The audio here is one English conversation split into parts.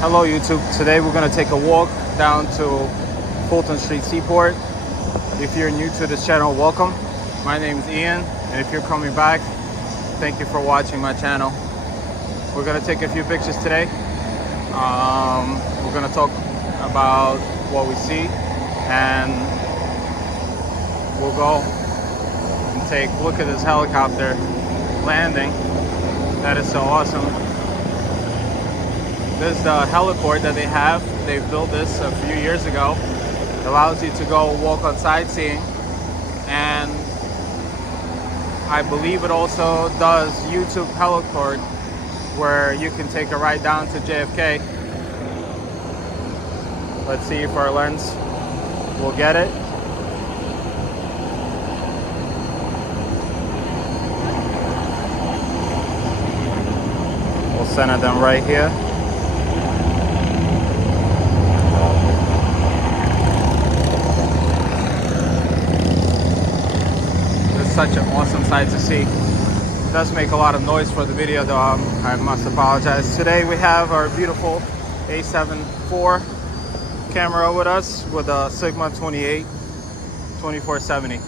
Hello YouTube. Today we're going to take a walk down to Fulton Street Seaport. If you're new to this channel, welcome. My name is Ian, and if you're coming back, thank you for watching my channel. We're going to take a few pictures today. We're going to talk about what we see, and we'll go and take a look at this helicopter landing. That is so awesome. This is the heliport that they have. They built this a few years ago. It allows you to go walk on sightseeing, and I believe it also does YouTube heliport where you can take a ride down to JFK. Let's see if our lens will get it. We'll center them right here. Such an awesome sight to see. It does make a lot of noise for the video though. I must apologize. Today we have our beautiful A7IV camera with us with a Sigma 28 2470.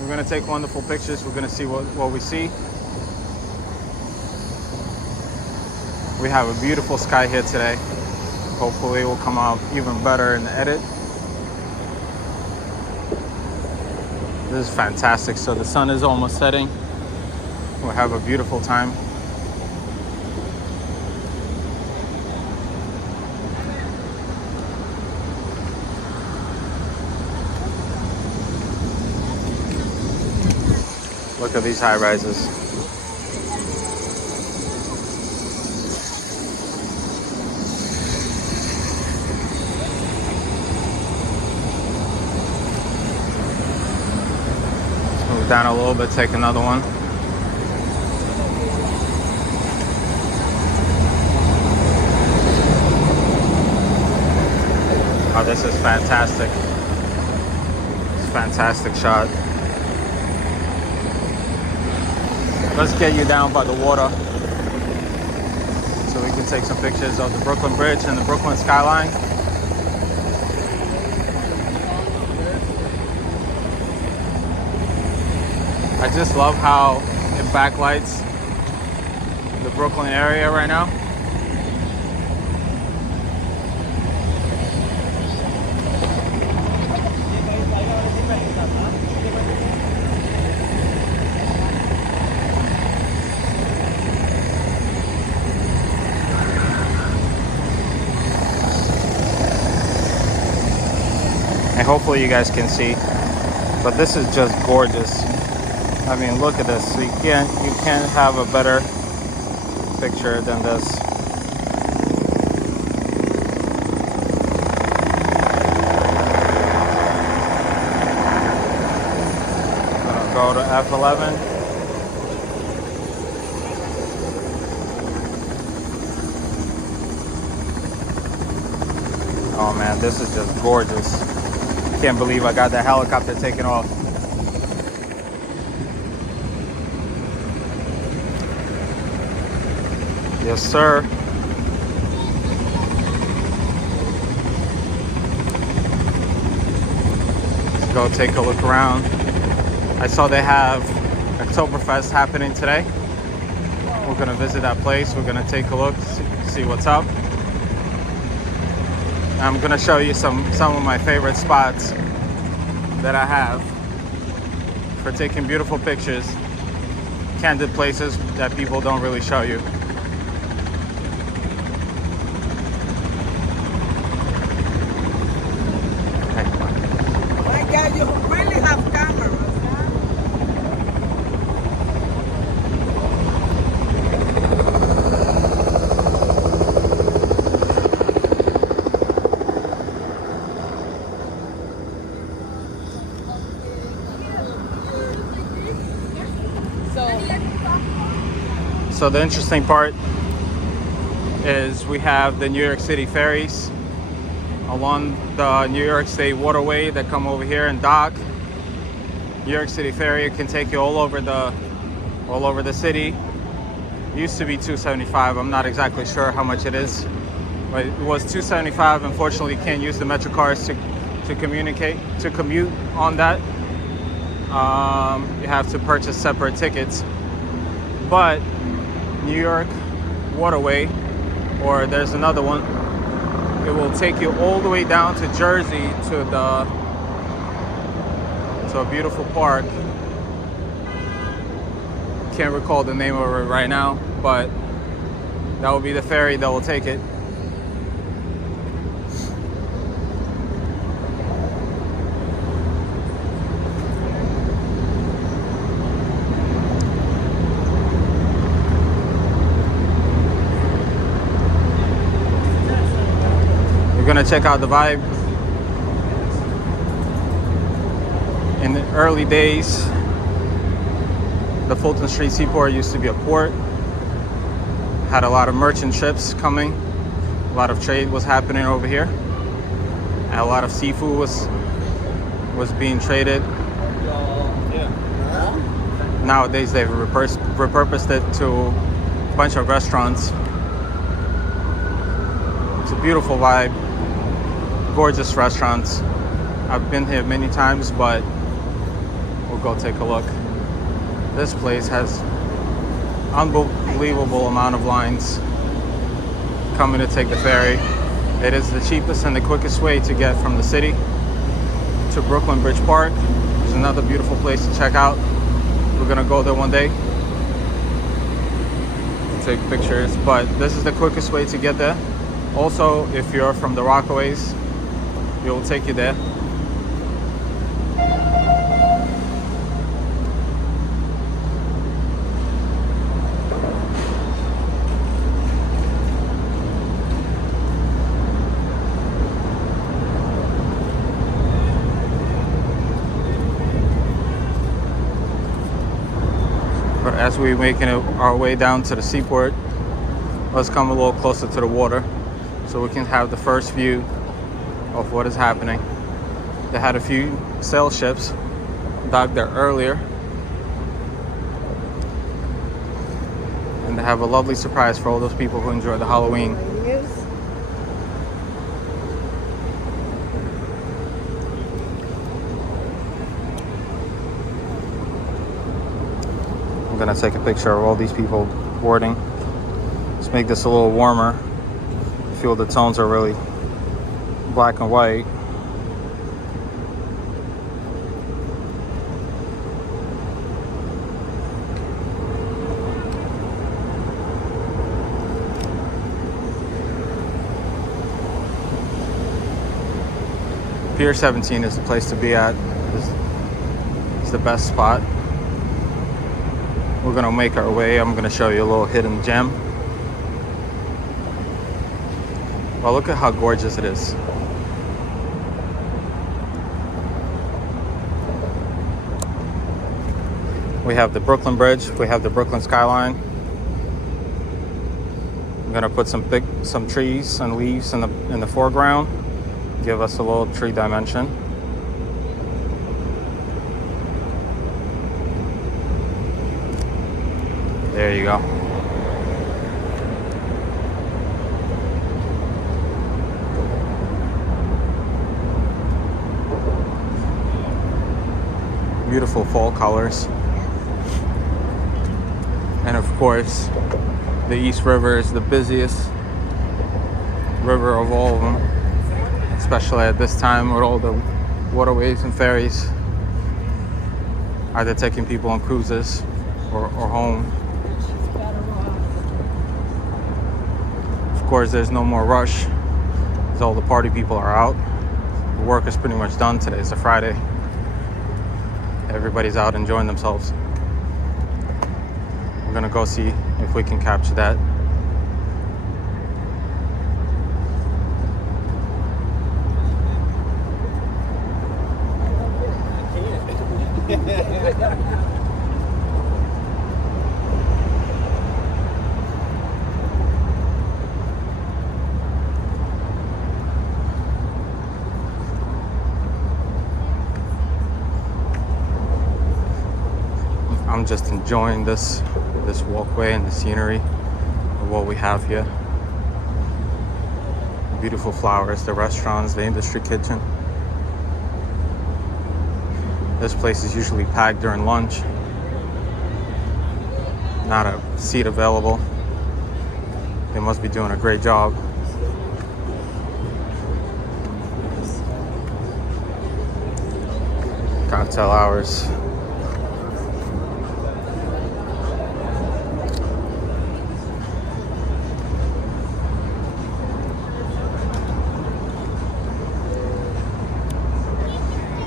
We're going to take wonderful pictures. We're going to see what we see. We have a beautiful sky here today. Hopefully it will come out even better in the edit. This is fantastic. So the sun is almost setting. We'll have a beautiful time. Look at these high rises. Down a little bit, take another one. Oh, this is fantastic. It's a fantastic shot. Let's get you down by the water so we can take some pictures of the Brooklyn Bridge and the Brooklyn skyline. I just love how it backlights the Brooklyn area right now. And hopefully you guys can see, but this is just gorgeous. I mean, look at this. You can't have a better picture than this. Gonna go to F11. Oh man, this is just gorgeous. Can't believe I got that helicopter taken off. Yes, sir. Let's go take a look around. I saw they have Oktoberfest happening today. We're gonna visit that place. We're gonna take a look, see what's up. I'm gonna show you some of my favorite spots that I have for taking beautiful pictures. Candid places that people don't really show you. You really have cameras, So the interesting part is we have the New York City ferries along the New York State waterway that come over here and dock. New York City ferry can take you all over the city. Used to be $2.75. I'm not exactly sure how much it is, but it was $2.75. Unfortunately, you can't use the Metro cards to commute on that. You have to purchase separate tickets. But New York Waterway, or there's another one, it will take you all the way down to Jersey to a beautiful park. Can't recall the name of it right now, but that will be the ferry that will take it. We're gonna check out the vibe. In the early days, the Fulton Street Seaport used to be a port. Had a lot of merchant ships coming. A lot of trade was happening over here. And a lot of seafood was being traded. Nowadays they've repurposed it to a bunch of restaurants. It's a beautiful vibe. Gorgeous restaurants. I've been here many times, but we'll go take a look. This place has unbelievable amount of lines coming to take the ferry. It is the cheapest and the quickest way to get from the city to Brooklyn Bridge Park. There's another beautiful place to check out. We're gonna go there one day to take pictures, but this is the quickest way to get there. Also, if you're from the Rockaways, it will take you there. As we're making our way down to the seaport, let's come a little closer to the water so we can have the first view of what is happening. They had a few sail ships docked there earlier, and they have a lovely surprise for all those people who enjoy the Halloween. I'm gonna take a picture of all these people boarding. Let's make this a little warmer. I feel the tones are really black and white. Pier 17 is the place to be at. It's the best spot. We're gonna make our way. I'm gonna show you a little hidden gem. Well, look at how gorgeous it is. We have the Brooklyn Bridge. We have the Brooklyn skyline. I'm gonna put some trees and leaves in the foreground. Give us a little tree dimension. There you go. Beautiful fall colors. And of course, the East River is the busiest river of all of them, especially at this time with all the waterways and ferries either taking people on cruises or home. Of course, there's no more rush because all the party people are out. The work is pretty much done today. It's a Friday. Everybody's out enjoying themselves. We're gonna go see if we can capture that. I'm just enjoying this this walkway and the scenery of what we have here. Beautiful flowers, the restaurants, the industry kitchen. This place is usually packed during lunch. Not a seat available. They must be doing a great job. Cocktail hours.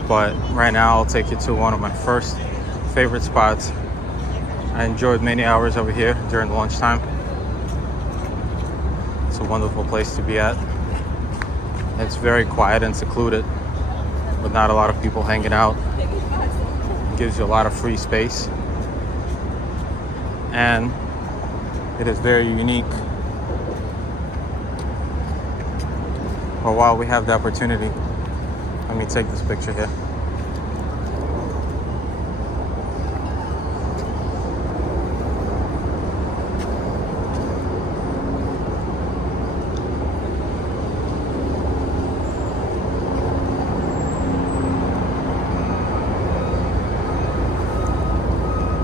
But right now I'll take you to one of my first favorite spots. I enjoyed many hours over here during lunchtime. It's a wonderful place to be at. It's very quiet and secluded, with not a lot of people hanging out. It gives you a lot of free space. And it is very unique. But while we have the opportunity, let me take this picture here.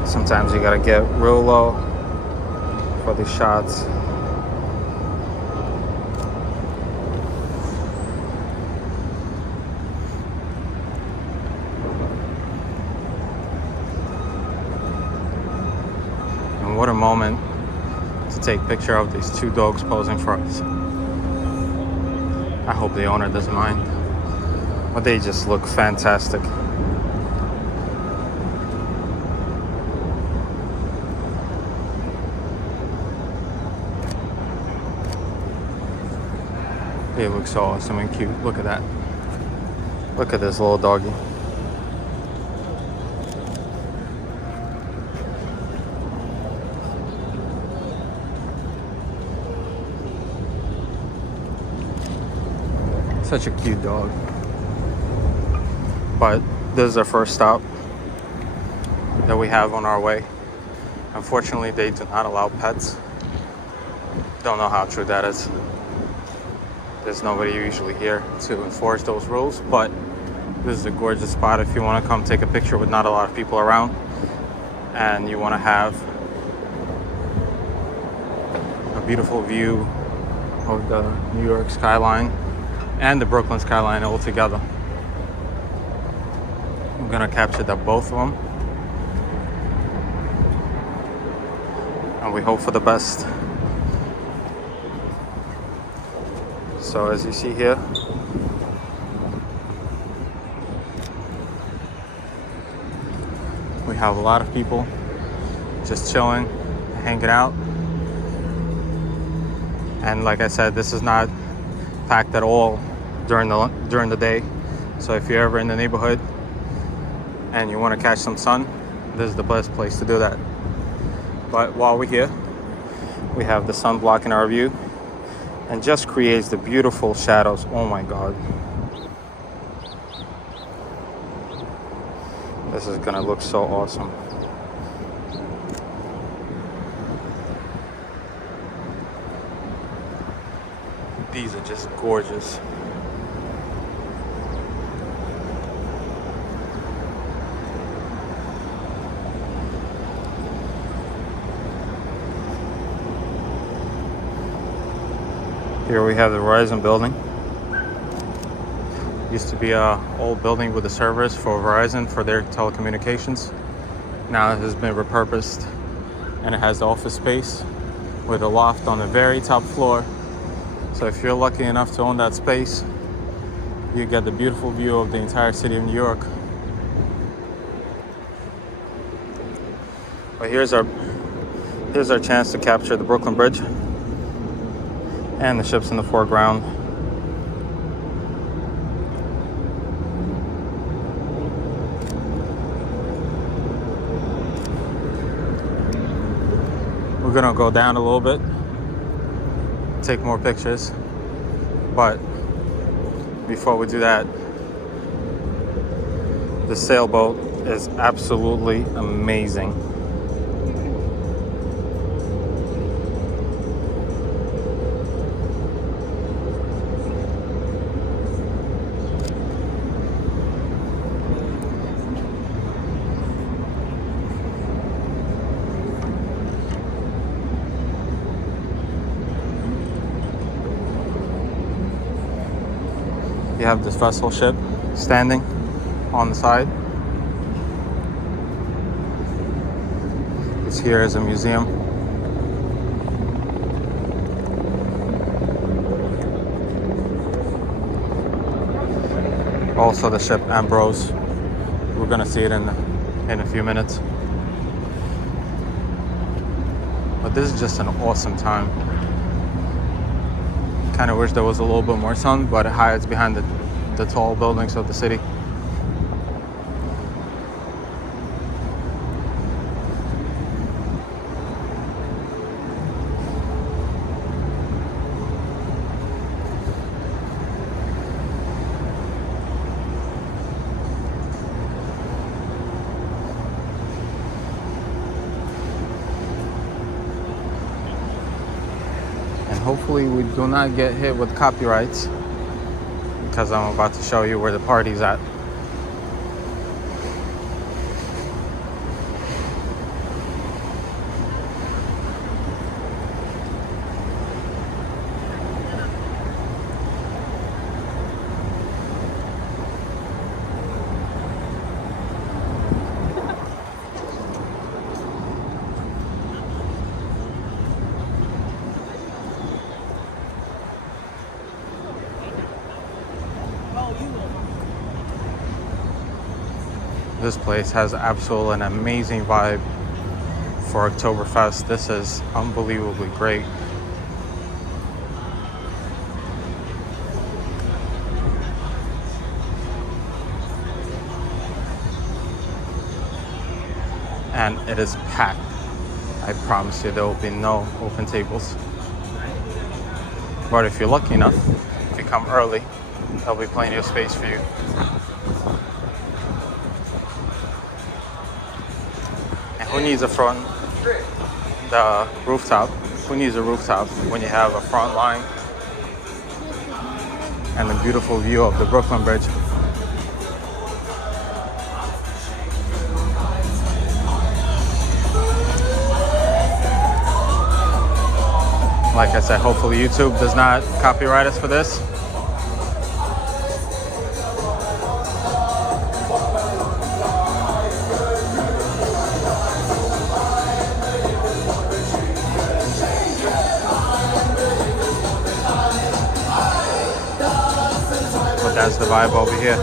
Sometimes you gotta get real low for these shots. And what a moment to take a picture of these two dogs posing for us. I hope the owner doesn't mind, but they just look fantastic. They look so awesome and cute. Look at that. Look at this little doggy. Such a cute dog. But this is our first stop that we have on our way. Unfortunately, they do not allow pets. Don't know how true that is. There's nobody usually here to enforce those rules, but this is a gorgeous spot if you want to come take a picture with not a lot of people around and you want to have a beautiful view of the New York skyline and the Brooklyn skyline all together. I'm gonna capture both of them, and we hope for the best. So as you see here, we have a lot of people just chilling, hanging out. And like I said, this is not packed at all during the day. So if you're ever in the neighborhood and you want to catch some sun, this is the best place to do that. But while we're here, we have the sun blocking our view and just creates the beautiful shadows. Oh my God. This is gonna look so awesome. These are just gorgeous. Here we have the Verizon building. Used to be an old building with the servers for Verizon for their telecommunications. Now it has been repurposed and it has the office space with a loft on the very top floor. So if you're lucky enough to own that space, you get the beautiful view of the entire city of New York. But here's our chance to capture the Brooklyn Bridge and the ships in the foreground. We're gonna go down a little bit, take more pictures, but before we do that, the sailboat is absolutely amazing. You have this vessel ship standing on the side. It's here as a museum. Also the ship Ambrose. We're gonna see it in a few minutes. But this is just an awesome time. Kind of wish there was a little bit more sun, but it hides behind the tall buildings of the city. Hopefully we do not get hit with copyrights, because I'm about to show you where the party's at. This place has absolutely an amazing vibe for Oktoberfest. This is unbelievably great. And it is packed. I promise you there will be no open tables. But if you're lucky enough, if you come early, there'll be plenty of space for you. Who needs a front? The rooftop. Who needs a rooftop when you have a front line and the beautiful view of the Brooklyn Bridge? Like I said, hopefully YouTube does not copyright us for this. That's the vibe over here.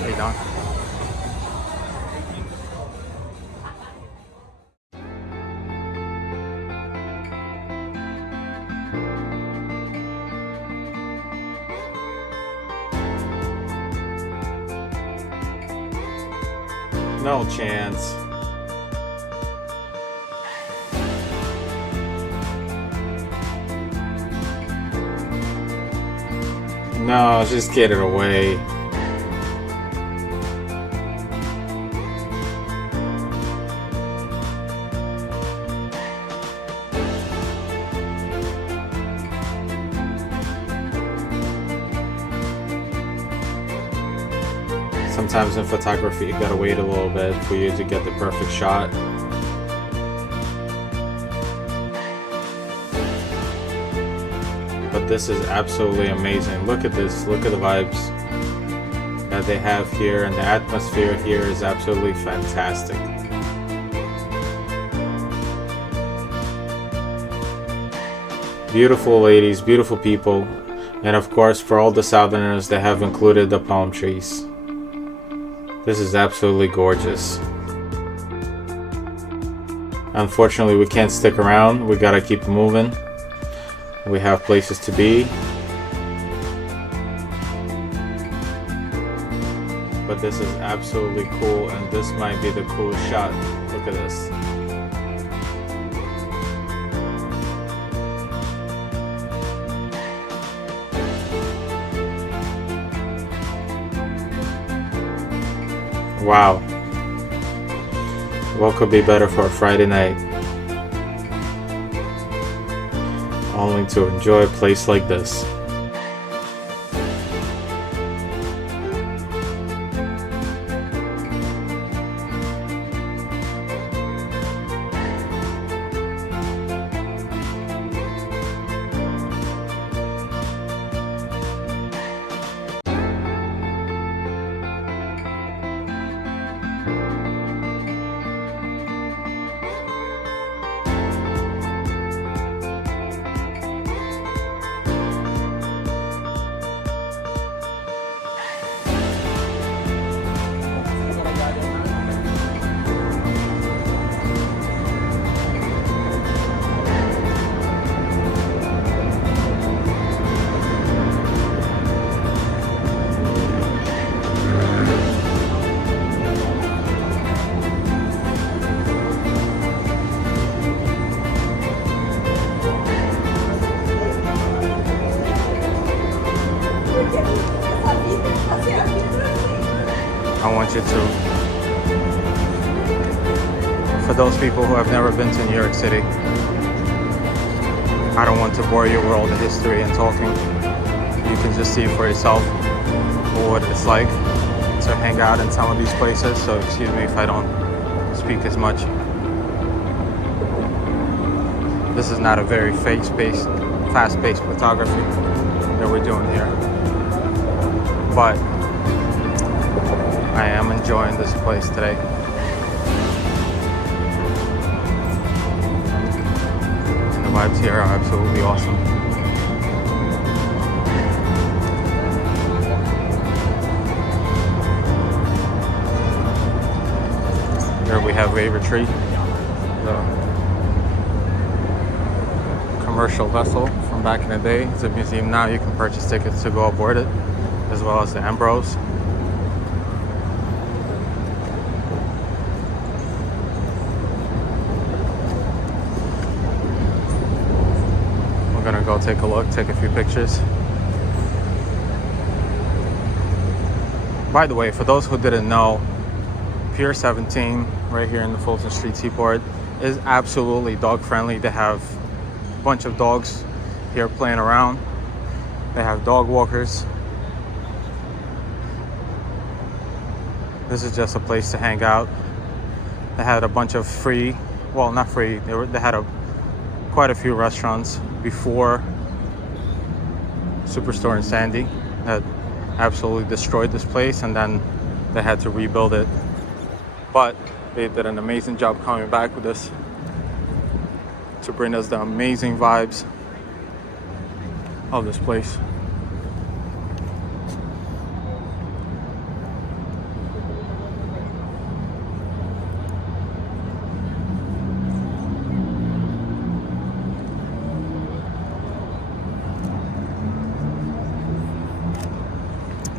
How you doing? No chance. No, just get it away. Sometimes in photography you gotta wait a little bit for you to get the perfect shot. But this is absolutely amazing. Look at this, look at the vibes that they have here, and the atmosphere here is absolutely fantastic. Beautiful ladies, beautiful people, and of course for all the Southerners they have included the palm trees. This is absolutely gorgeous. Unfortunately we can't stick around, we gotta keep moving. We have places to be. But this is absolutely cool, and this might be the coolest shot. Look at this. Wow. What could be better for a Friday night? Only to enjoy a place like this. encourage you to. For those people who have never been to New York City, I don't want to bore you with all the history and talking. You can just see for yourself what it's like to hang out in some of these places, so excuse me if I don't speak as much. This is not a very fast-paced photography that we're doing here, but I am enjoying this place today. And the vibes here are absolutely awesome. Here we have Raver Tree, the commercial vessel from back in the day. It's a museum now. You can purchase tickets to go aboard it, as well as the Ambrose. We're gonna go take a look, take a few pictures. By the way, for those who didn't know, Pier 17 right here in the Fulton Street Seaport is absolutely dog friendly. They have a bunch of dogs here playing around. They have dog walkers. This is just a place to hang out. They had a bunch of free, well, not free, they had quite a few restaurants before Superstore and Sandy that absolutely destroyed this place, and then they had to rebuild it. But they did an amazing job coming back with this to bring us the amazing vibes of this place.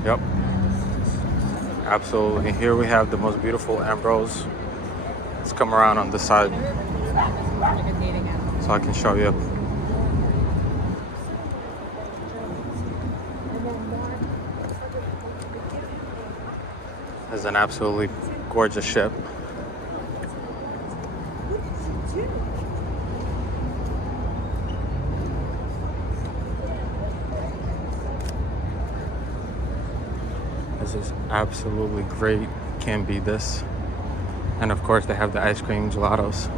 Yep. Absolutely. Here we have the most beautiful Ambrose. Let's come around on this side so I can show you. This is an absolutely gorgeous ship. This is absolutely great. Can't beat this. And of course they have the ice cream gelatos.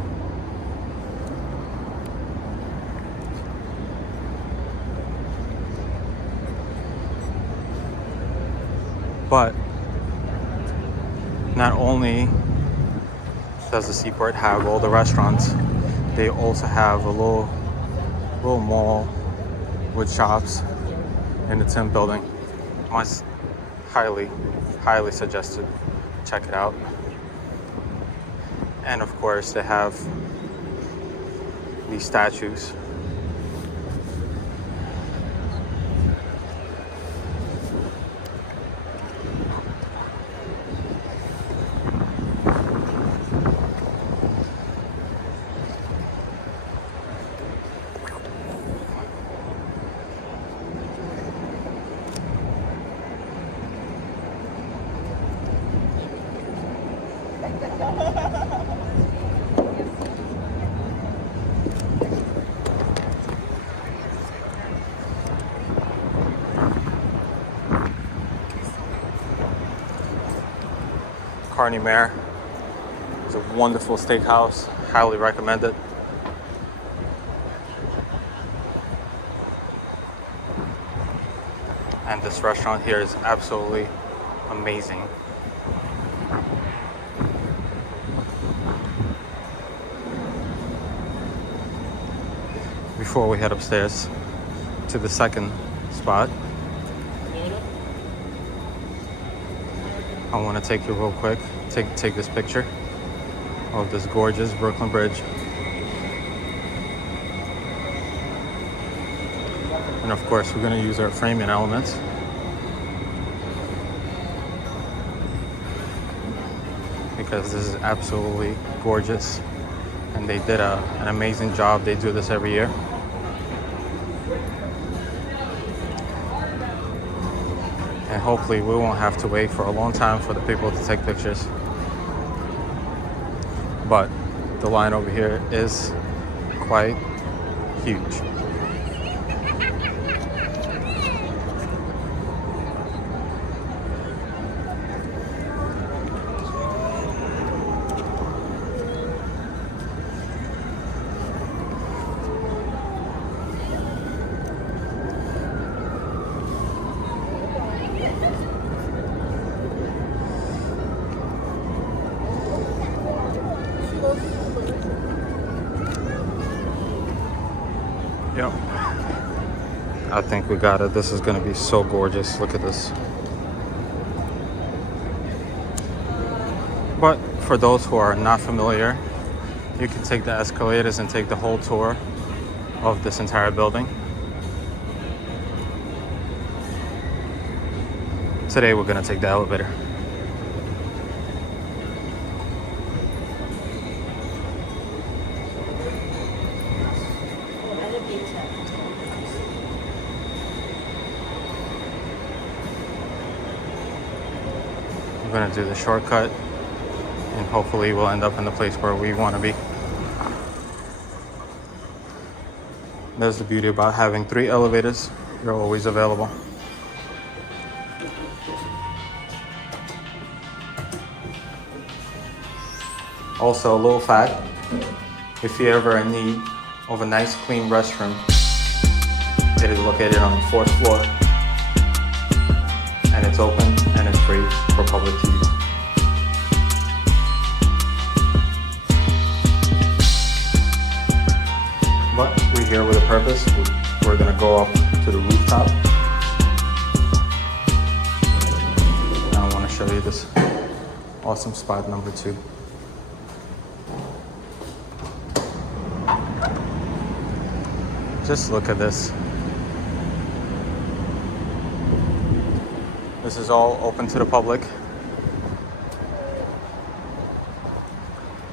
But not only does the Seaport have all the restaurants, they also have a little mall with shops in the Tim building. Must highly suggested. Check it out. And of course they have these statues. Carney Mare is a wonderful steakhouse. Highly recommend it. And this restaurant here is absolutely amazing. Before we head upstairs to the second spot, I want to take you real quick, take this picture of this gorgeous Brooklyn Bridge. And of course, we're going to use our framing elements. Because this is absolutely gorgeous. And they did an amazing job. They do this every year. And hopefully we won't have to wait for a long time for the people to take pictures. But the line over here is quite huge. Yep. I think we got it. This is gonna be so gorgeous. Look at this. But for those who are not familiar, you can take the escalators and take the whole tour of this entire building. Today we're gonna take the elevator. We're gonna do the shortcut and hopefully we'll end up in the place where we wanna be. That's the beauty about having 3 elevators. They're always available. Also, a little fact, if you're ever in need of a nice clean restroom, it is located on the 4th floor and it's open and it's free for public to use. But we're here with a purpose. We're gonna go up to the rooftop. And I wanna show you this awesome spot number 2. Just look at this. This is all open to the public.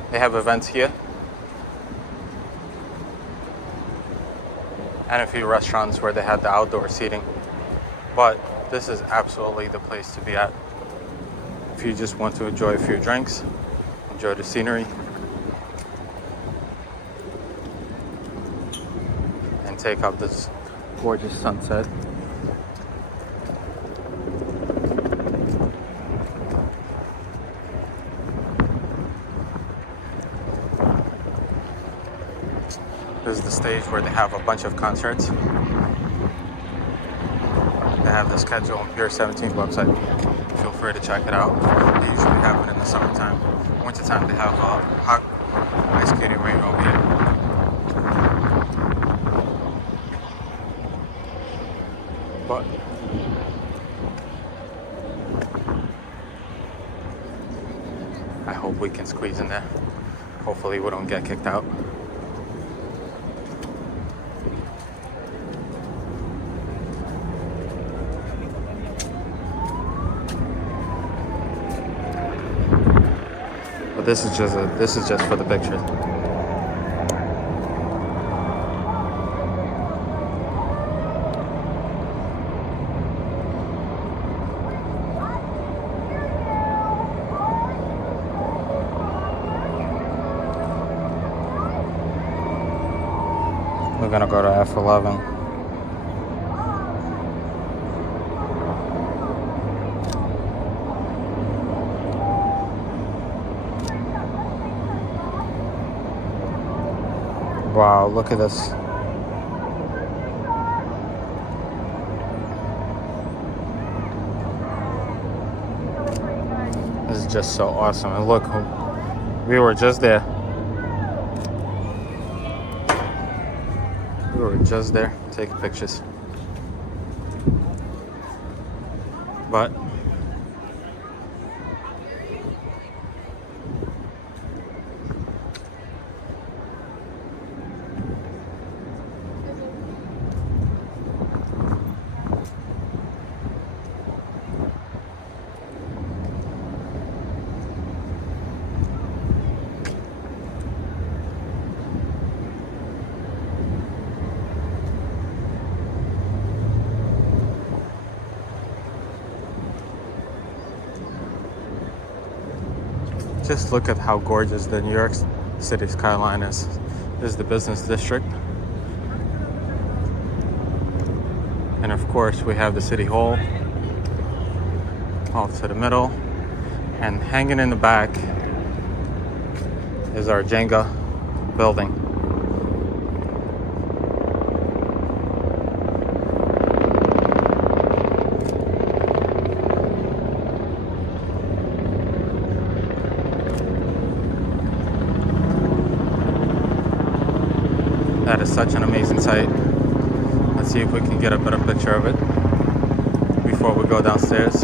They have events here. And a few restaurants where they had the outdoor seating. But this is absolutely the place to be at. If you just want to enjoy a few drinks, enjoy the scenery, and take up this gorgeous sunset. This is the stage where they have a bunch of concerts. They have the schedule on Pier 17's website. Feel free to check it out. They usually happen in the summertime. Wintertime, they have hot ice skating rink over here. But I hope we can squeeze in there. Hopefully we don't get kicked out. But this is just for the pictures. We're gonna go to F11. Wow, look at this. This is just so awesome. And look, we were just there. We were just there taking pictures. But Just look at how gorgeous the New York City skyline is. This is the business district. And of course, we have the City Hall off to the middle. And hanging in the back is our Jenga building. That is such an amazing sight. Let's see if we can get a better picture of it before we go downstairs.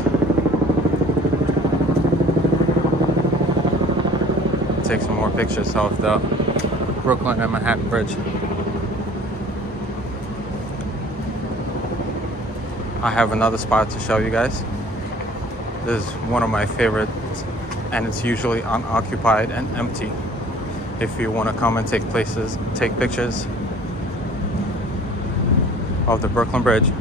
Take some more pictures of the Brooklyn and Manhattan Bridge. I have another spot to show you guys. This is one of my favorites, and it's usually unoccupied and empty. If you want to come and take pictures of the Brooklyn Bridge.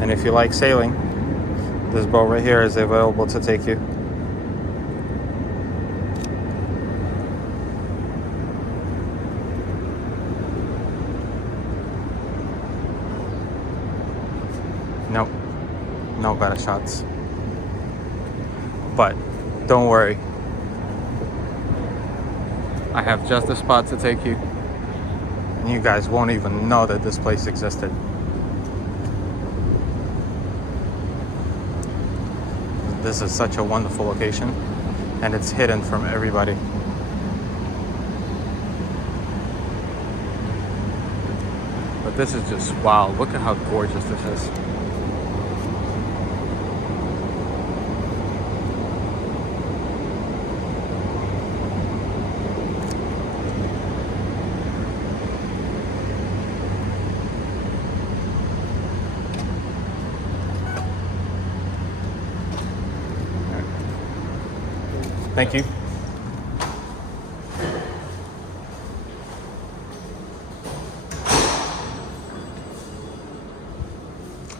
And if you like sailing, this boat right here is available to take you. Nope, no better shots. But don't worry, I have just the spot to take you, and you guys won't even know that this place existed. This is such a wonderful location, and it's hidden from everybody. But this is just wow, look at how gorgeous this is. Thank you.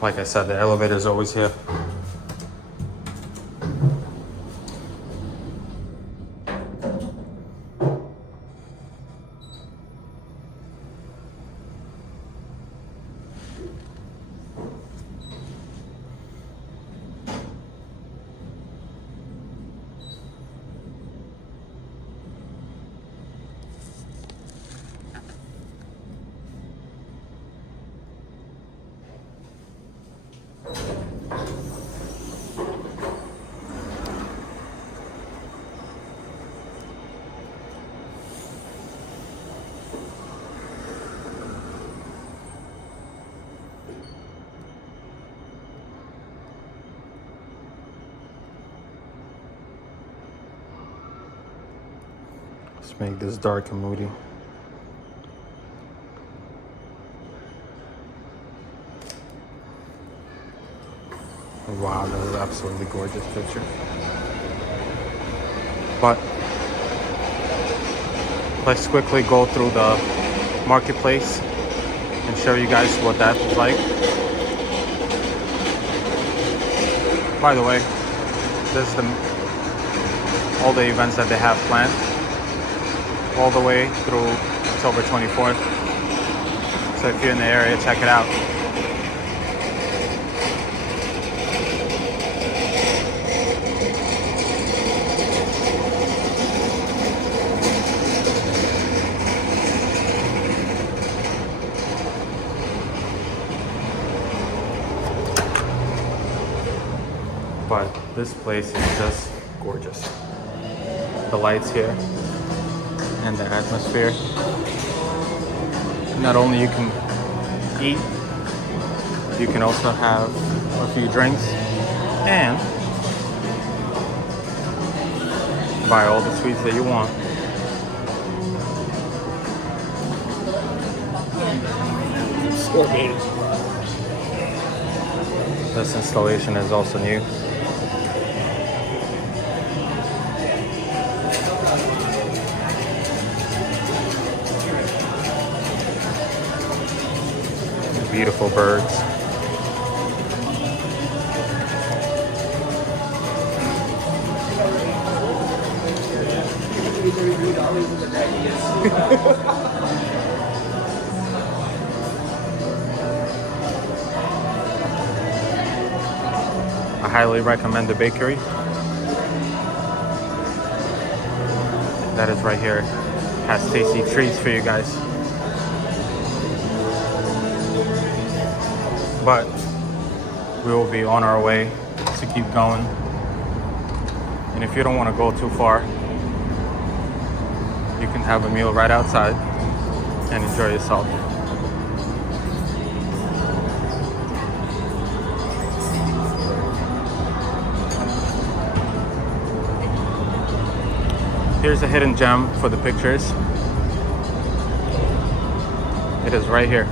Like I said, the elevator is always here. Let's make this dark and moody. Wow, that is absolutely gorgeous picture. But let's quickly go through the marketplace and show you guys what that is like. By the way, this is all the events that they have planned all the way through October 24th. So if you're in the area, check it out. But this place is just gorgeous. The lights here and the atmosphere. Not only you can eat, you can also have a few drinks, and buy all the sweets that you want. This installation is also new. Beautiful birds. I highly recommend the bakery. That is right here. Has tasty treats for you guys. But we will be on our way to keep going. And if you don't want to go too far, you can have a meal right outside and enjoy yourself. Here's a hidden gem for the pictures. It is right here.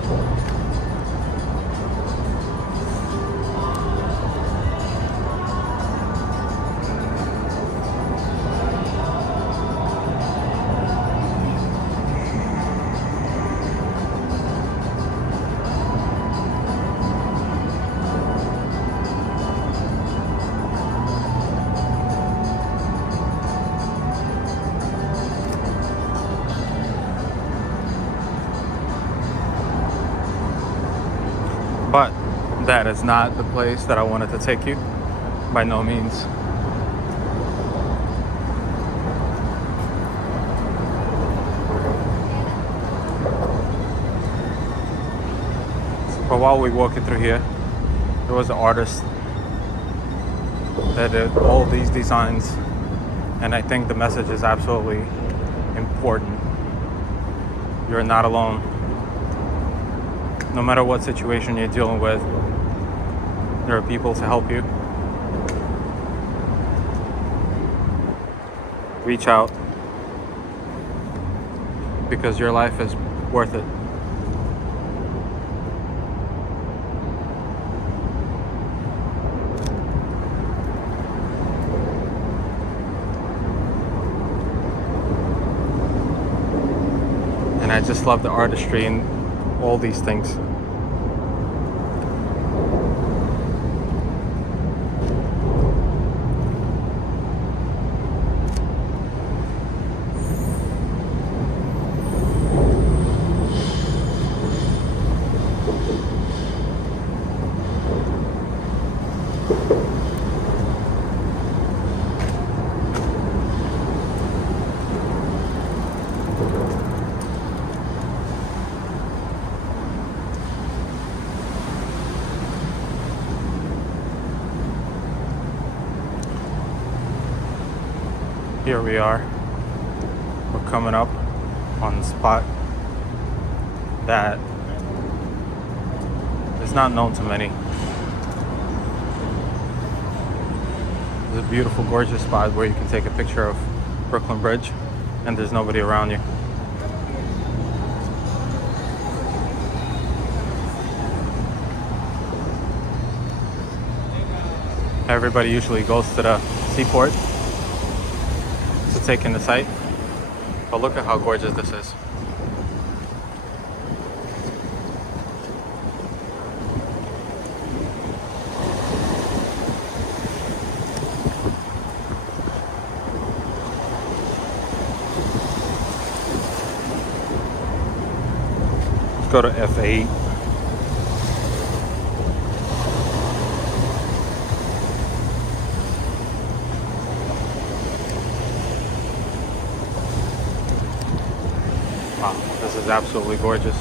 But that is not the place that I wanted to take you, by no means. But while we walking through here, there was an artist that did all these designs, and I think the message is absolutely important. You're not alone. No matter what situation you're dealing with, there are people to help you. Reach out, because your life is worth it. And I just love the artistry in all these things. Here we are. We're coming up on the spot that is not known to many. It's a beautiful, gorgeous spot where you can take a picture of Brooklyn Bridge and there's nobody around you. Everybody usually goes to the SeaPort to take in the sight, but look at how gorgeous this is. Let's go to F8. Wow, this is absolutely gorgeous.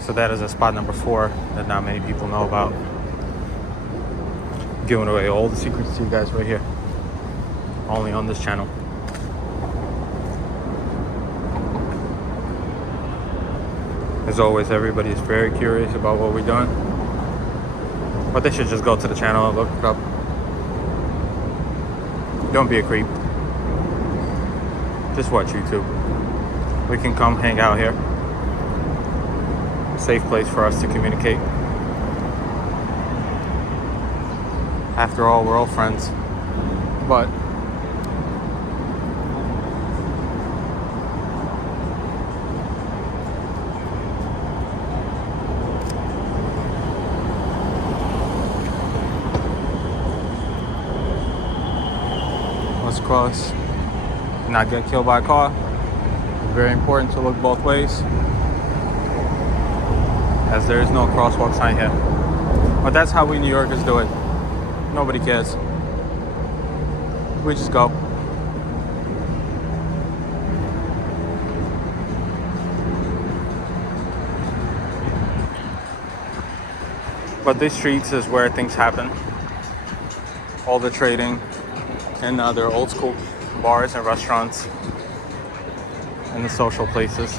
So that is a spot number 4 that not many people know about. Giving away all the secrets to you guys right here. Only on this channel. As always, everybody's very curious about what we're doing. But they should just go to the channel and look it up. Don't be a creep. Just watch YouTube. We can come hang out here. Safe place for us to communicate. After all, we're all friends. But let's cross. Not get killed by a car. It's very important to look both ways, as there is no crosswalk sign here. But that's how we New Yorkers do it. Nobody cares. We just go. But these streets is where things happen. All the trading and other old school bars and restaurants and the social places.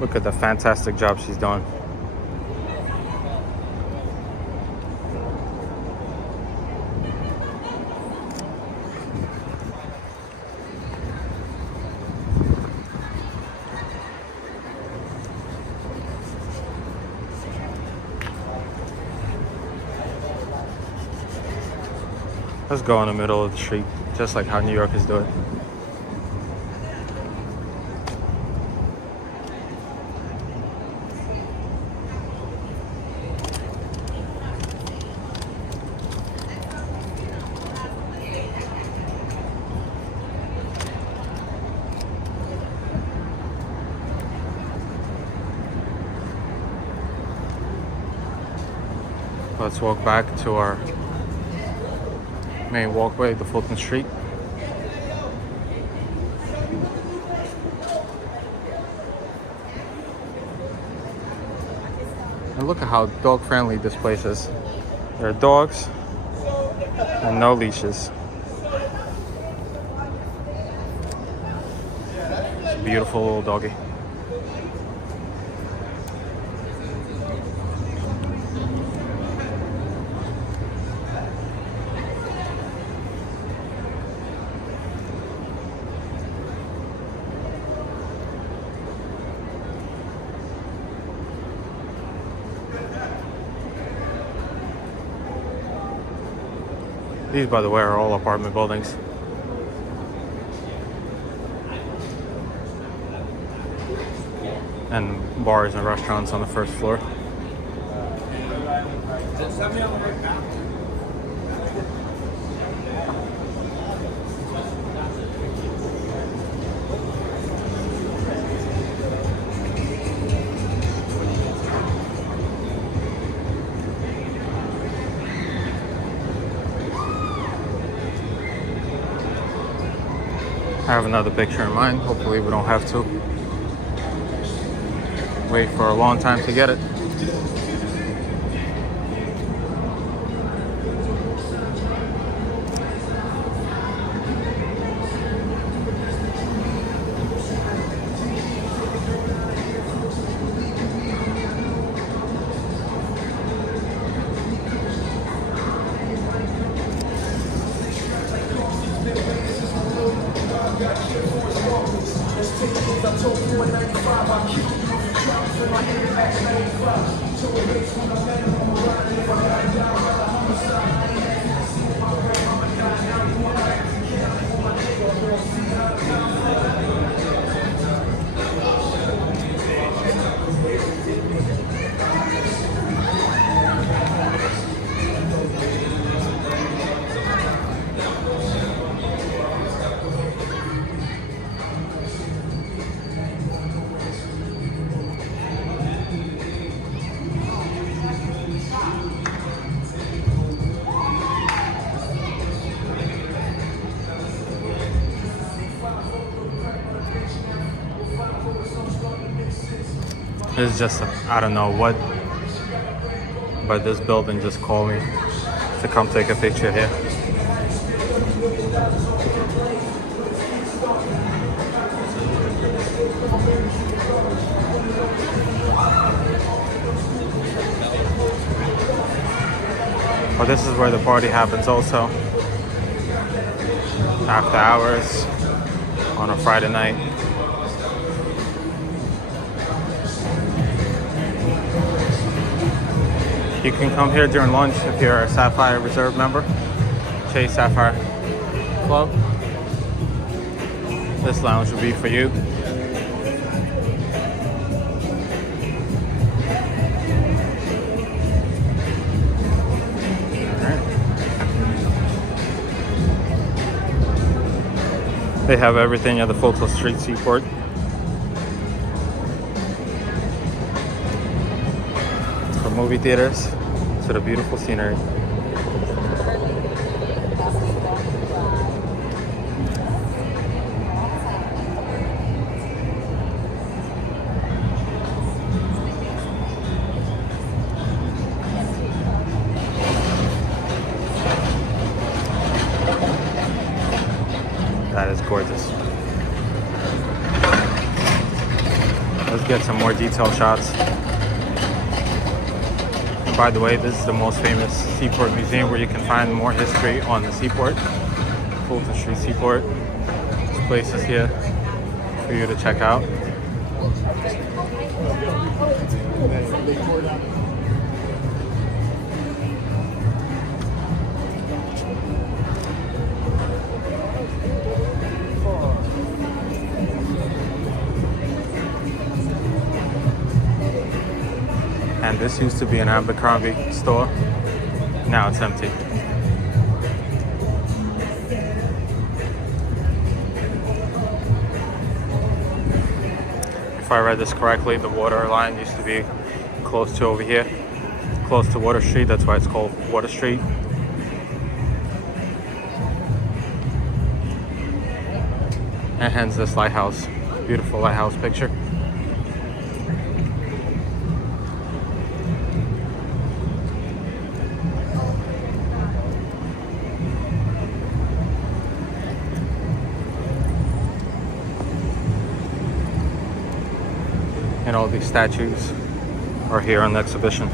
Look at the fantastic job she's doing. Let's go in the middle of the street, just like how New Yorkers do it. Let's walk back to our main walkway, the Fulton Street. And look at how dog friendly this place is. There are dogs and no leashes. It's a beautiful little doggy. These, by the way, are all apartment buildings. And bars and restaurants on the first floor. I have another picture in mind. Hopefully we don't have to wait for a long time to get it. It's just, I don't know what, but this building just called me to come take a picture here. Well, this is where the party happens also. After hours on a Friday night. You can come here during lunch if you're a Sapphire Reserve member. Chase Sapphire Club. This lounge will be for you. They have everything at the Fulton Street Seaport. From movie theaters to the beautiful scenery. That is gorgeous. Let's get some more detailed shots. And by the way, this is the most famous Seaport museum where you can find more history on the Seaport. Fulton Street Seaport. This place is here for you to check out. And this used to be an Abercrombie store. Now it's empty. If I read this correctly, the water line used to be close to over here, close to Water Street. That's why it's called Water Street. And hence this lighthouse. Beautiful lighthouse picture. And all these statues are here on the exhibition.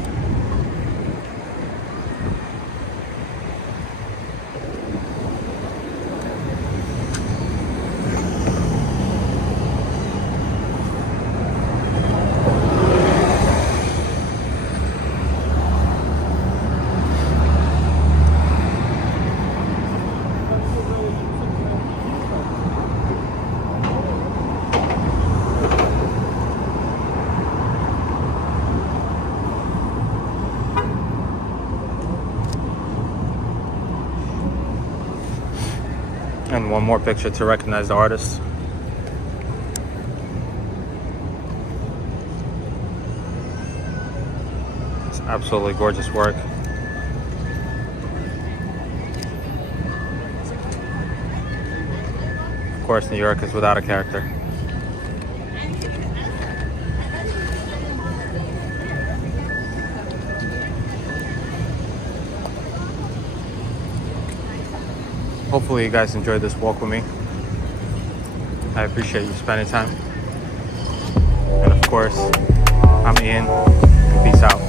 And one more picture to recognize the artist. It's absolutely gorgeous work. Of course, New York is without a character. Hopefully you guys enjoyed this walk with me. I appreciate you spending time. And of course, I'm Ian. Peace out.